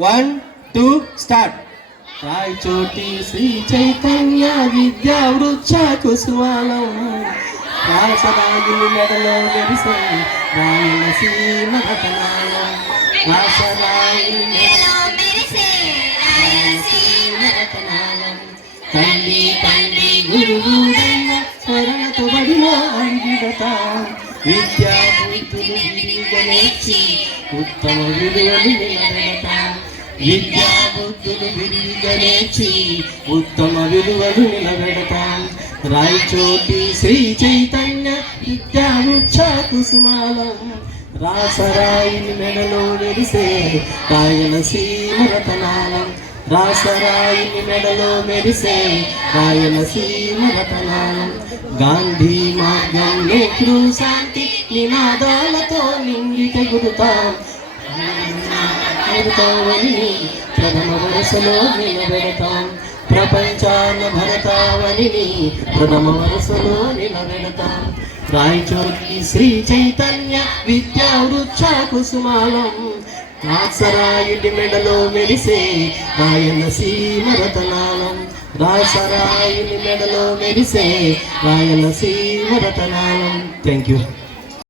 1, 2 start. Rayachoti Shri Chaitanya విద్యా వృక్ష కుసుమాలం రాసరాగిని మెడలో వెలిసే రాయలసీమ రతనాలం రాసరాగిని మెడలో మెరిసే రాయలసీమ రతనాలం తల్లి తండ్రి గురువుడైన స్మరణతో బడిలో అంగిడత విద్యా బుద్ధులు విరిగనేర్చి ఉత్తమ విలువలు నిలబెడతాం. విద్యా బుద్ధులు విరిగనేర్చి ఉత్తమ విలువలు నిలబెడతాం. రాయచోటి శ్రీ చైతన్య విద్యా వృక్ష కుసుమాలం రాసరాయిని మెడలో వెలిసే రాయలసీమ రతనాలం రాసరాయిని మెడలో మెరిసే రాయలసీమ రతనాలం గాంధీ మార్గం నెహ్రూ శాంతి నినాదాలతో నింగిట గురుతాం. ప్రథమ వరుసలో నిలబెడతాం. ప్రపంచాన భరతావనిని ప్రథమ వరుసలో నిలబెడతాం. రాయచోటి శ్రీ చైతన్య విద్యా వృక్ష కుసుమాలం రాసరాయిటి మెడలో మెరిసే రాయలసీమ రతనాలం రాసరాయిని మెడలో మెరిసే రాయలసీమ రతనాలం. Thank you.